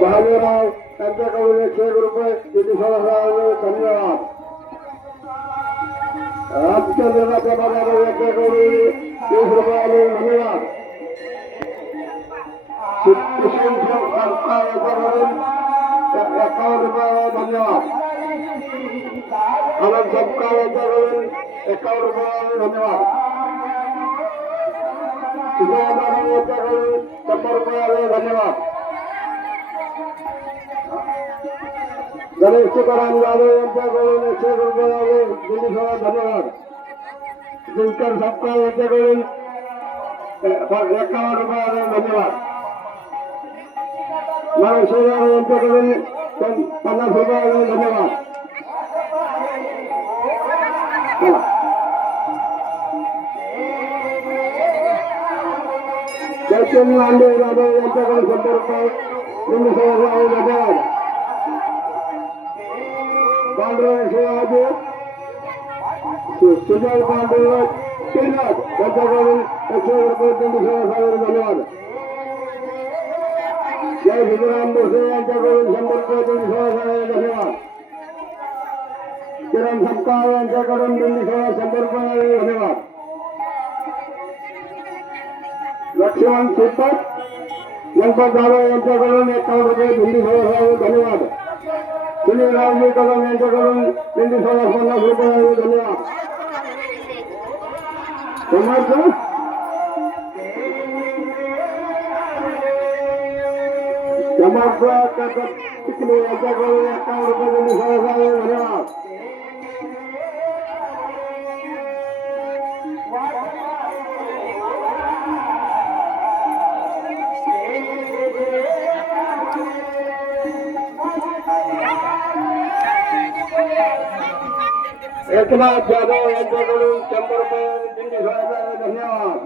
महादेवराव यांच्याकडून 101 रुपये किती धन्यवाद. राजचंद्रनाथच्या बाजारात यांच्याकडून 30 रुपये आले धन्यवाद. यांच्याकडून 51 रुपये धन्यवाद. आनंद सपकाळ यांच्याकडून 51 रुपये धन्यवाद. यांच्याकडून 100 रुपये आले धन्यवाद. गणेश तुकाराम जाधव यांच्याकडून 101 रुपये आले धन्यवाद. दिनकर सपकाळ यांच्याकडून 51 रुपये आले धन्यवाद. नारायण यांच्याकडून 50 रुपये आले धन्यवाद. चैतन्य आंबे जाधव यांच्याकडून 100 रुपये धन्यवाद. पांढरे शिवाजी सुजय पांढरे त्यांच्याकडून 100 रुपये धन्यवाद. जय सिद्धराम भोसले यांच्याकडून 100 रुपये धन्यवाद. किरण सपकाळ यांच्याकडून 100 रुपये धन्यवाद. लक्ष्मण सुपट गणपत जाधव यांच्याकडून 51 रुपये धन्यवाद. सुनील रावजी कदम यांच्याकडून 50 रुपये धन्यवाद. समर्थ चिखले यांच्याकडून 51 रुपये धन्यवाद. एकनाथ जाधव यांच्याकडून 100 रुपये धन्यवाद.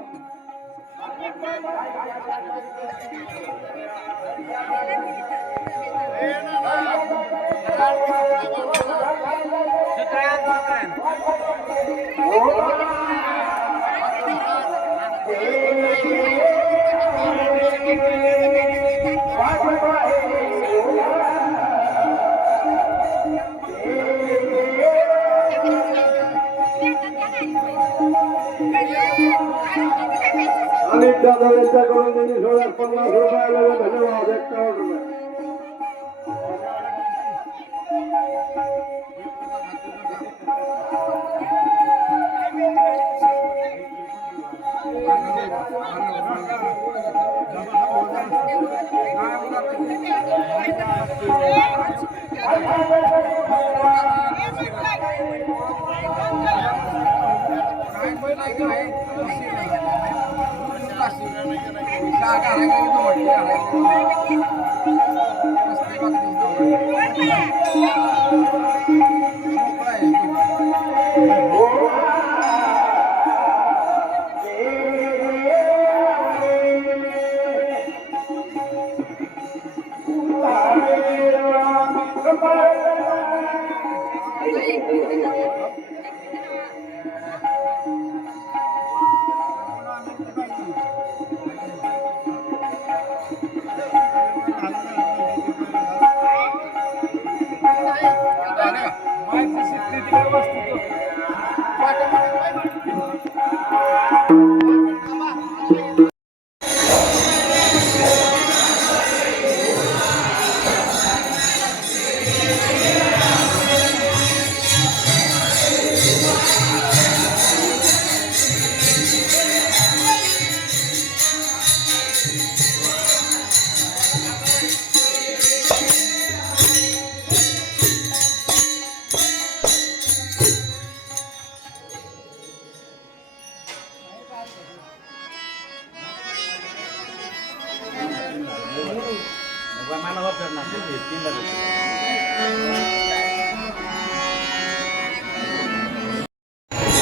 अमित जाधव यांच्याकडून 50 रुपये धन्यवाद. 51 रुपये.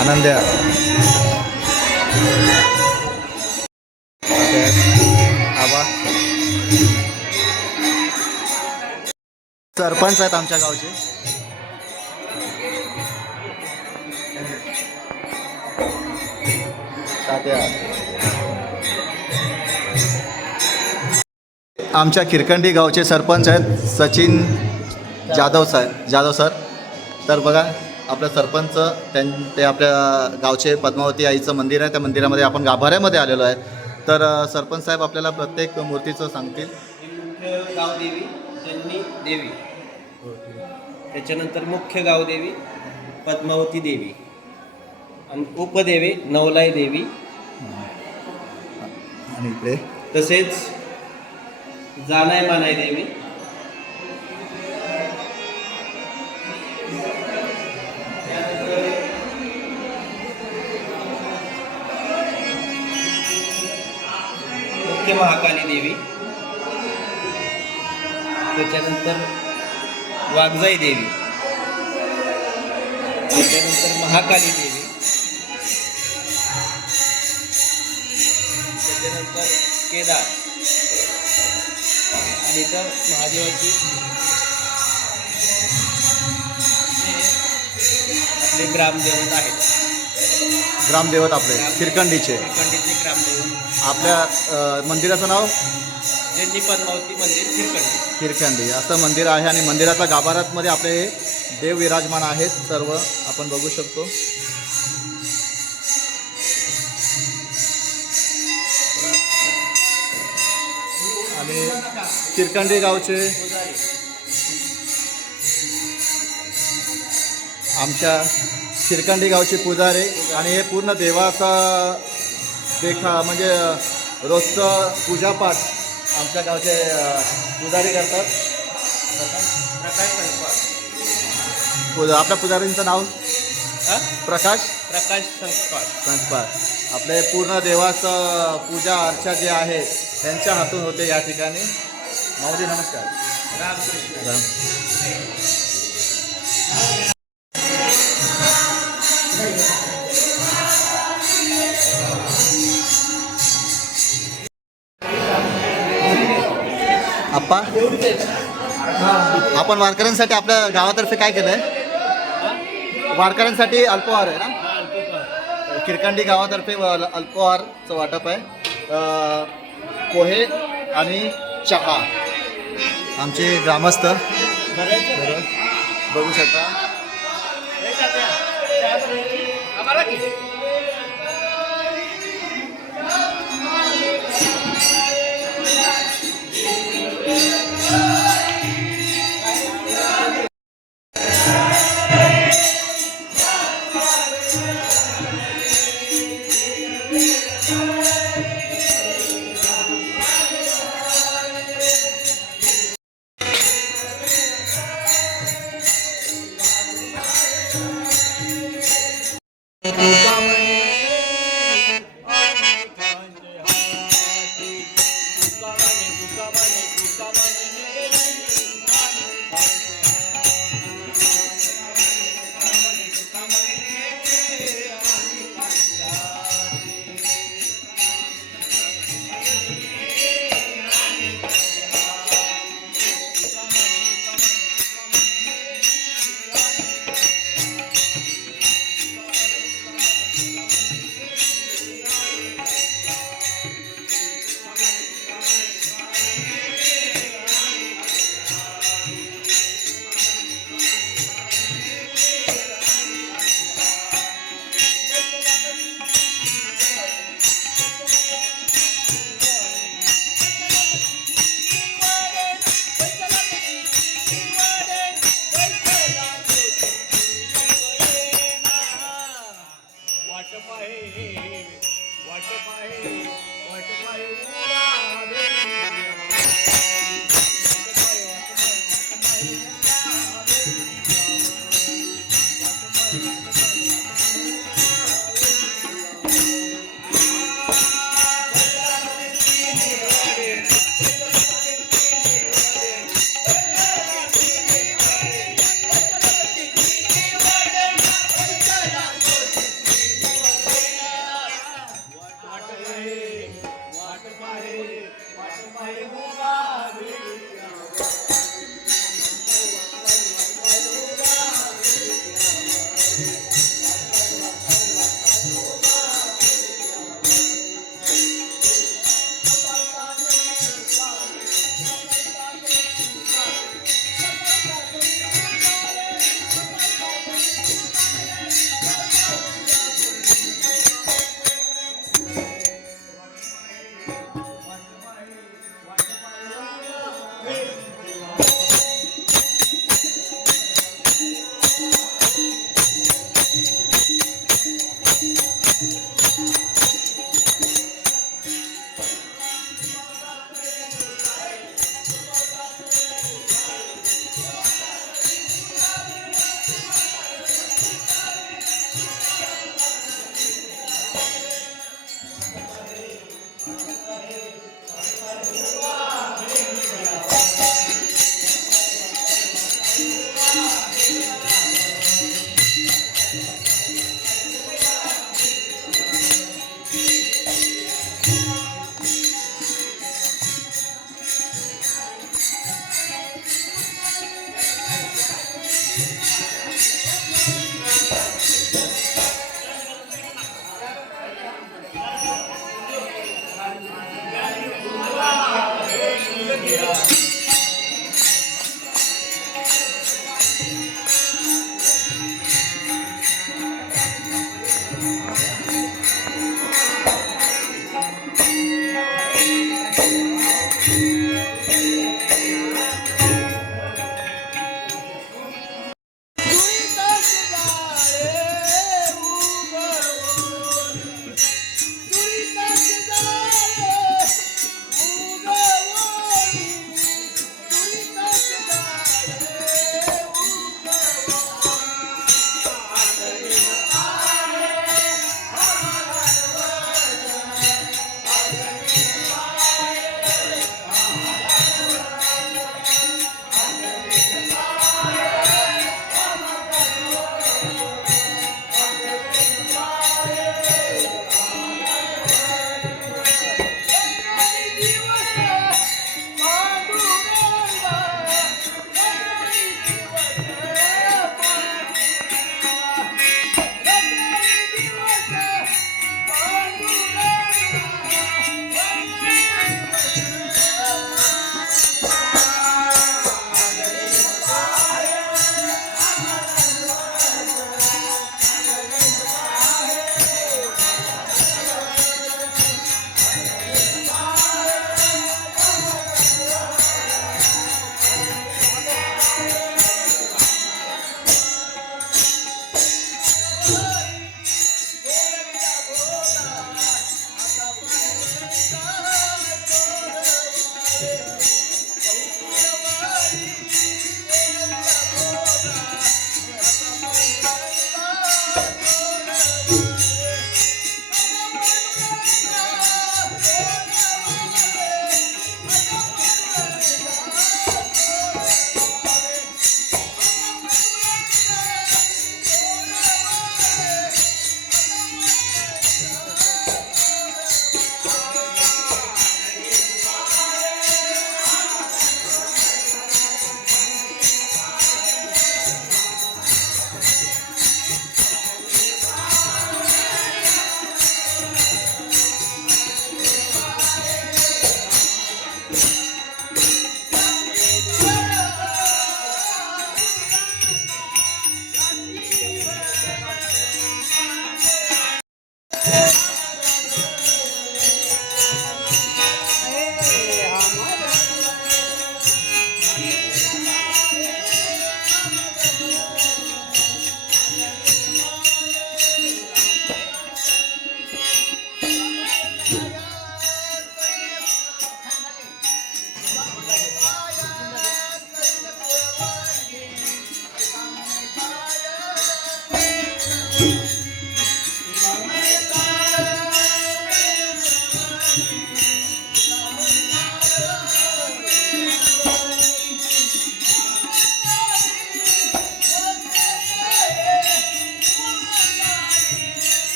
आनंद्या आबा सरपंच आहेत आमच्या गावचे. तात्या आमच्या खिरकंडी गावचे सरपंच आहेत सचिन जाधव सर. तर बघा आपलं सरपंच ते आपल्या गावचे पद्मावती आईचं मंदिर आहे, त्या मंदिरामध्ये आपण गाभाऱ्यामध्ये आलेलो आहे. तर सरपंच साहेब आपल्याला प्रत्येक मूर्तीचं सांगतील. मुख्य गावदेवी जन्नी देवी, त्याच्यानंतर मुख्य गावदेवी पद्मावती देवी आणि उपदेवी नवलाई देवी, आणि इकडे तसेच जानाय मानाय देवी, मुख्य महाकाली देवी, त्याच्यानंतर वाघजाई देवी, त्याच्यानंतर महाकाली देवी, त्याच्यानंतर केदार आणि इथं महादेवाची आपले ग्रामदेवत आहेत. ग्रामदेवत आपले खिरकंडीचे खिरकंडीचे ग्रामदेवत आपल्या मंदिराचं नाव ज्यांनी पद्मावती मंदिर खिरकंडी असं मंदिर आहे. आणि मंदिराच्या गाभाऱ्यामध्ये आपले देव विराजमान आहेत सर्व आपण बघू शकतो. आणि खिरकंडी गावचे आमच्या खिरकंडी गावचे पुजारी आणि हे पूर्ण देवाचा म्हणजे रोजचं पूजापाठ आमच्या गावचे पुजारी करतात. आपल्या पुजारींचं नाव प्रकाश संस्कार. आपले पूर्ण देवाचं पूजा अर्चा जे आहे त्यांच्या हातून होते या ठिकाणी. माऊली नमस्कार. आप्पा आपण वारकऱ्यांसाठी आपल्या गावातर्फे काय केलं आहे? वारकऱ्यांसाठी अल्पहार आहे ना, खिरकंडी गावातर्फे अल्पहारचं वाटप आहे. पोहे आणि चहा आमचे ग्रामस्थ बघू शकता.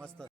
मस्त.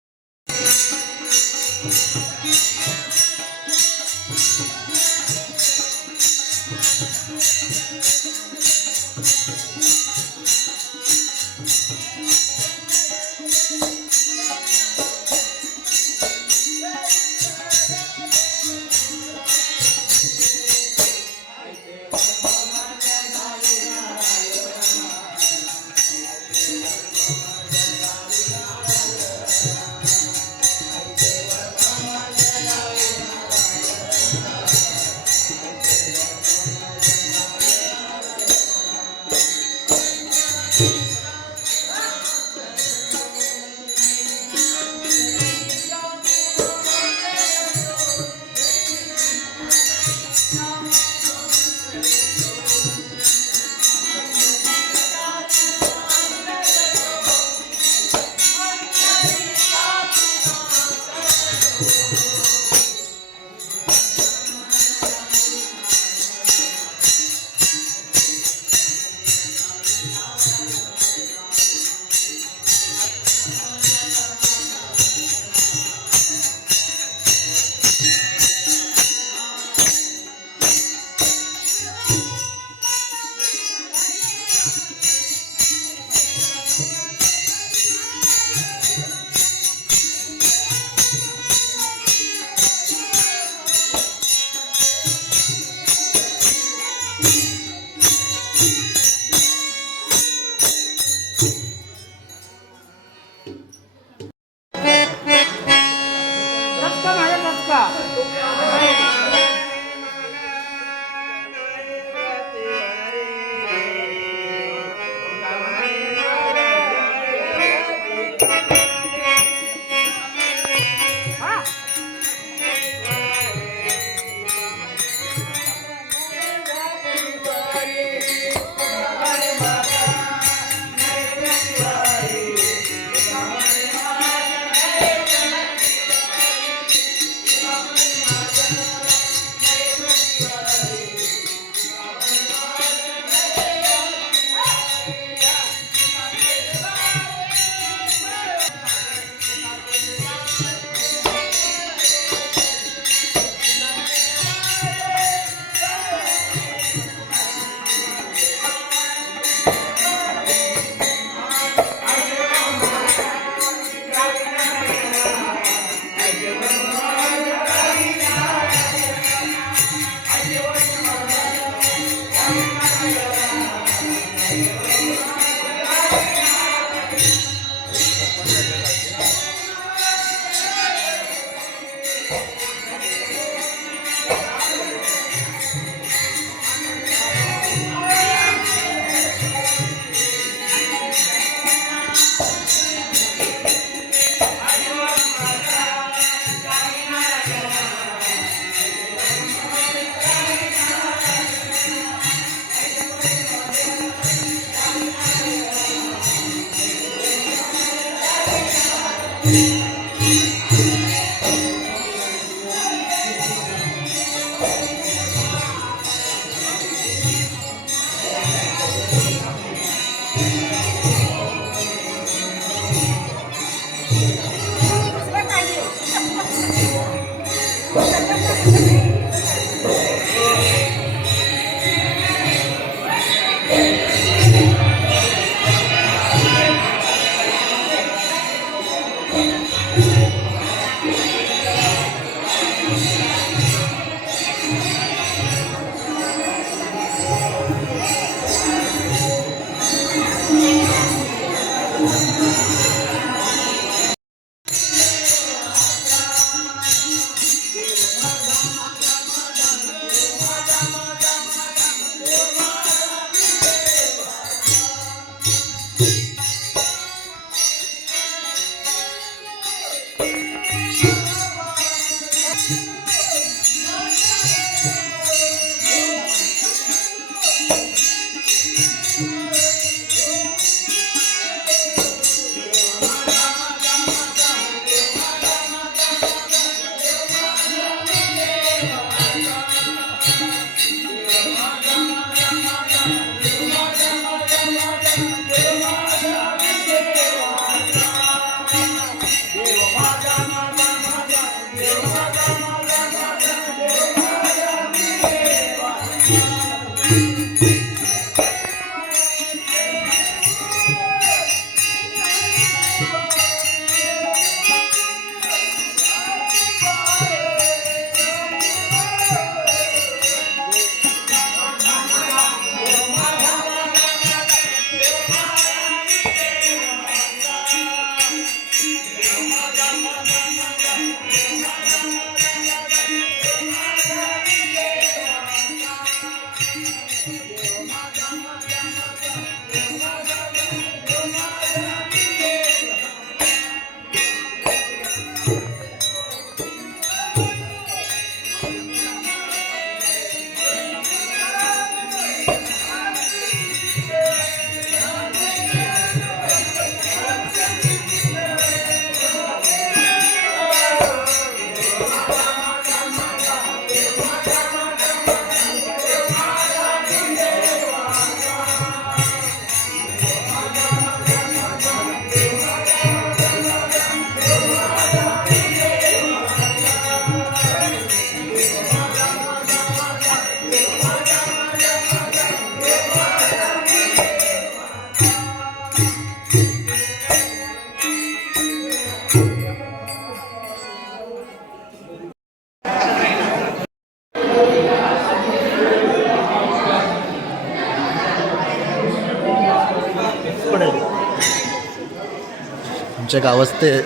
आमच्या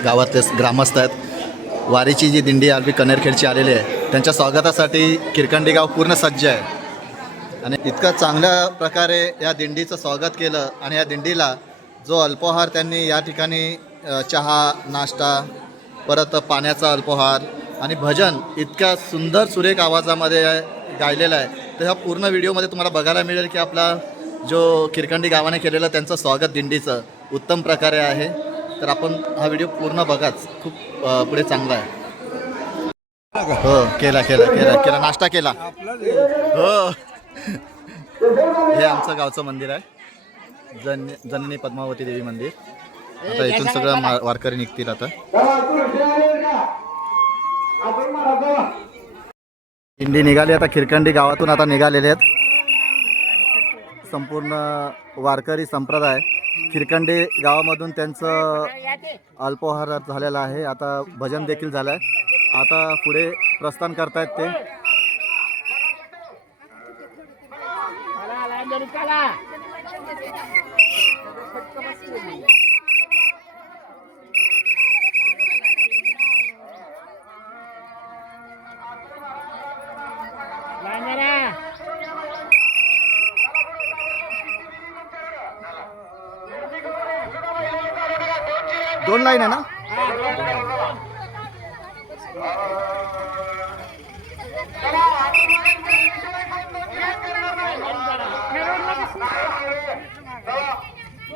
गावातले ग्रामस्थ आहेत. वारीची जी दिंडी आरबी कनेरखेडची आलेली आहे त्यांच्या स्वागतासाठी किरकंडी गाव पूर्ण सज्ज आहे आणि इतकं चांगल्या प्रकारे या दिंडीचं स्वागत केलं आणि या दिंडीला जो अल्पोहार त्यांनी या ठिकाणी चहा नाश्ता परत पाण्याचा अल्पोहार आणि भजन इतक्या सुंदर सुरेख आवाजामध्ये गायलेलं आहे. तर ह्या पूर्ण व्हिडिओमध्ये तुम्हाला बघायला मिळेल की आपला जो किरकंडी गावाने केलेलं त्यांचं स्वागत दिंडीचं उत्तम प्रकारे आहे. तर आपण हा व्हिडिओ पूर्ण बघाच, खूप पुढे चांगला आहे. हो केला नाश्ता केला. हो हे आमचं गावचं मंदिर आहे, जननी पद्मावती देवी मंदिर. आता इथून सगळं वारकरी निघतील. आता दिंडी निघाली आता किरकंडी गावातून आता निघालेले आहेत संपूर्ण वारकरी संप्रदाय. किरकंडी गावामधून त्यांचं अल्पोहार झालेला आहे. आता भजन देखील झालं आहे. आता पुढे प्रस्थान करतायत ते. दोन लाईन आहे ना.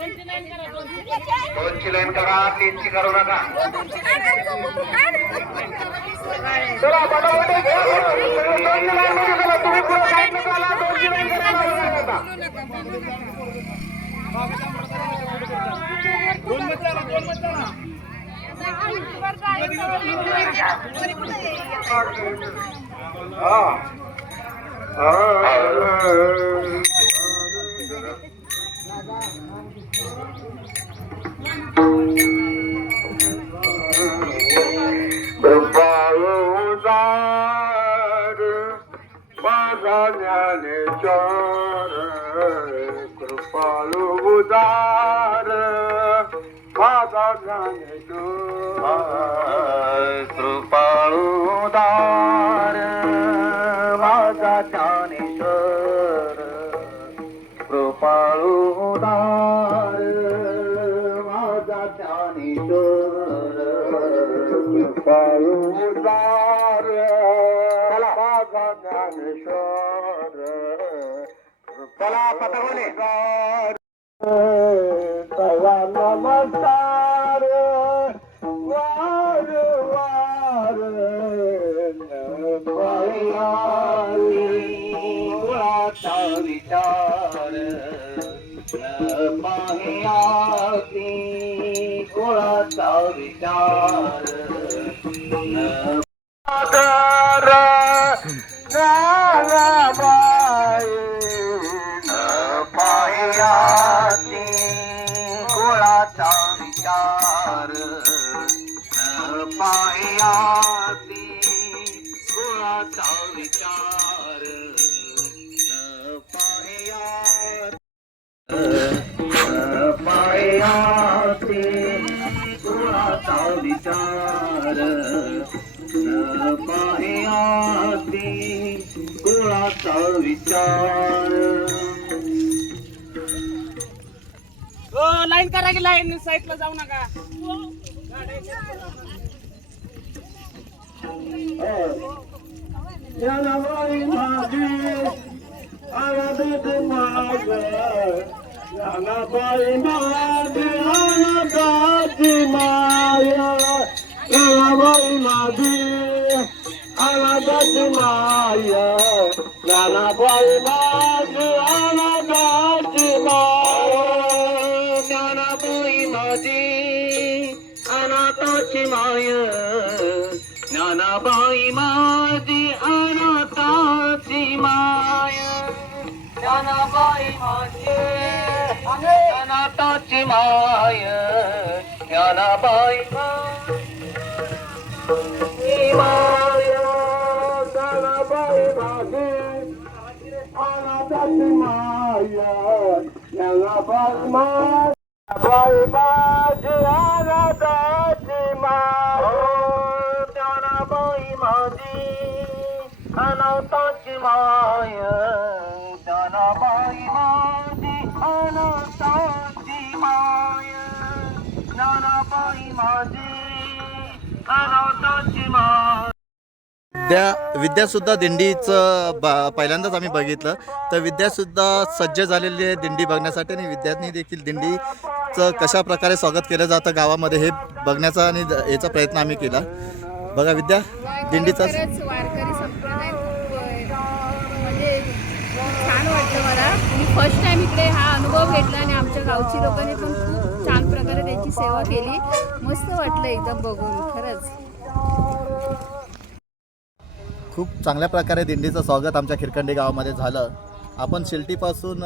दोनची लाईन करा, तीनची करू नका. चला पटापट घ्या. दोनची लाईन मध्ये चला. तुम्ही पुढे साईडला चला. दोनची लाईन करा. कृपाळुदार माझा ज्ञानेश्वर, कृपाळुदार माझा ज्ञानेश्वर, कृपाळुदार माझा ज्ञानेश्वर, कृपाळुदार माझा ज्ञानेश्वर, कृपाळुदार माझा ज्ञानेश्वर. चला पटावले. चला नमस्कार वार वार कुळाचा विचार, पाहियाती कुळाचा विचार. पाहियाती कुळाचा विचार, पाहियाती कुळाचा विचार, पाहियाती कुळाचा विचार, पाहियाती कुळाचा विचार. लाईन करा की लाईन साईडला जाऊ नका. ज्ञानाबाई माझी आनंद माग, ज्ञानाबाई माझी आनंदाची माया, ज्ञानाबाई माझी आनंदाची माया, ज्ञानाबाई माझी आनंदाची माया, ज्ञानाबाई माझी अनाथाची माया, ज्ञानाबाई माझी अनाथाची माया, ज्ञानाबाई माझी अनाथाची माया, ज्ञानाबाई माझी माया, ज्ञानाबाई माझी अनाथाची माया, ज्ञानाबाई माझी बाई माझी अनाथाची माया, ज्ञानाबाई माझी अनाथाची माया, ज्ञानाबाई माझी अनाथाची माया, ज्ञानाबाई माझी अनाथाची माया. विद्यासुद्धा दिंडीचं पहिल्यांदाच आम्ही बघितलं. तर विद्यासुद्धा सज्ज झालेली आहे दिंडी बघण्यासाठी, आणि विद्यार्थी देखील दिंडीचं कशा प्रकारे स्वागत केलं जातं गावामध्ये हे बघण्याचा आणि याचा प्रयत्न आम्ही केला. बघा विद्या, दिंडीचा खरंच वारकरी संप्रदाय खूप म्हणजे छान वाटलं मला. मी फर्स्ट टाइम इकडे हा अनुभव घेतला आणि आमच्या गावची लोकांनी पण खूप छान प्रकारे त्यांची सेवा केली. मस्त वाटलं एकदम बघून खरंच. खूप चांगल्या प्रकारे दिंडीचं स्वागत आमच्या खिरखंडी गावामध्ये झालं. आपण शिल्टीपासून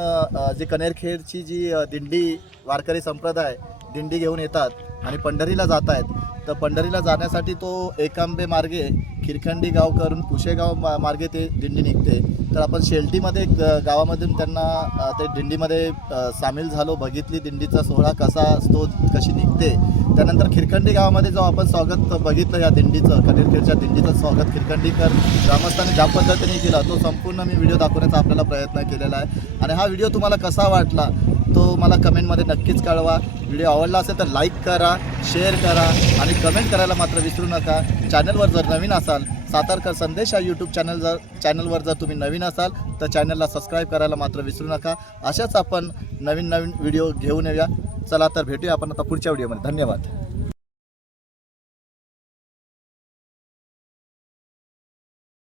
जी कनेरखेडची जी दिंडी वारकरी संप्रदाय दिंडी घेऊन येतात आणि पंढरीला जात आहेत, तर पंढरीला जाण्यासाठी तो एकांबे मार्गे खिरखंडी गाव करून पुशेगाव मार्गे ते दिंडी निघते. तर आपण शेल्टीमध्ये गावामधून त्यांना ते दिंडीमध्ये सामील झालो, बघितली दिंडीचा सोहळा कसा असतो, कशी निघते. त्यानंतर खिरखंडी गावामध्ये जो आपण स्वागत बघितलं या दिंडीचं, कनेरखेडच्या दिंडीचं स्वागत खिरखंडीकर ग्रामस्थांनी ज्या पद्धतीने केला तो संपूर्ण मी व्हिडिओ दाखवण्याचा आपल्याला प्रयत्न केलेला आहे. आणि हा व्हिडिओ तुम्हाला कसा वाटला तो मला कमेंटमध्ये नक्कीच कळवा. व्हिडिओ आवडला असेल तर लाईक करा, शेअर करा आणि कमेंट करायला मात्र विसरू नका. चॅनलवर जर नवीन असाल सातारकर संदेश या यूट्यूब चॅनलवर जर तुम्ही नवीन असाल तर चॅनलला सबस्क्राईब करायला मात्र विसरू नका. अशाच आपण नवीन व्हिडिओ घेऊन येऊया. चला तर भेटूया आपण आता पुढच्या व्हिडिओमध्ये. धन्यवाद.